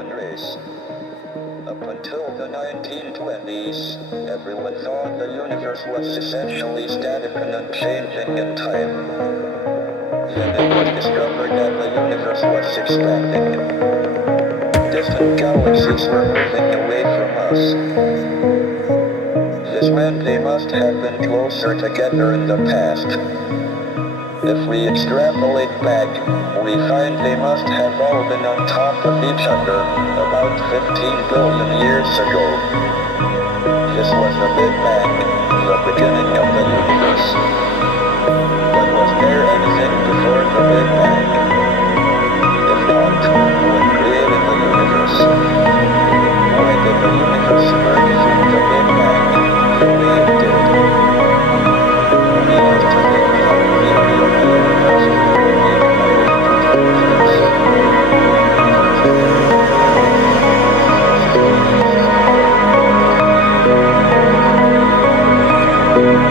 human race. Up until the 1920s, everyone thought the universe was essentially static and unchanging in time. Then it was discovered that the universe was expanding. Distant galaxies were moving away from us. This meant they must have been closer together in the past. If we extrapolate back, we find they must have all been on top of each other about 15 billion years ago. This was the Big Bang, the beginning of the universe. But was there anything before the Big Bang? If not, what created the universe? Why did the universe emerge from the Big Bang the way it did? We have to think that the theory of the universe is made by intelligence.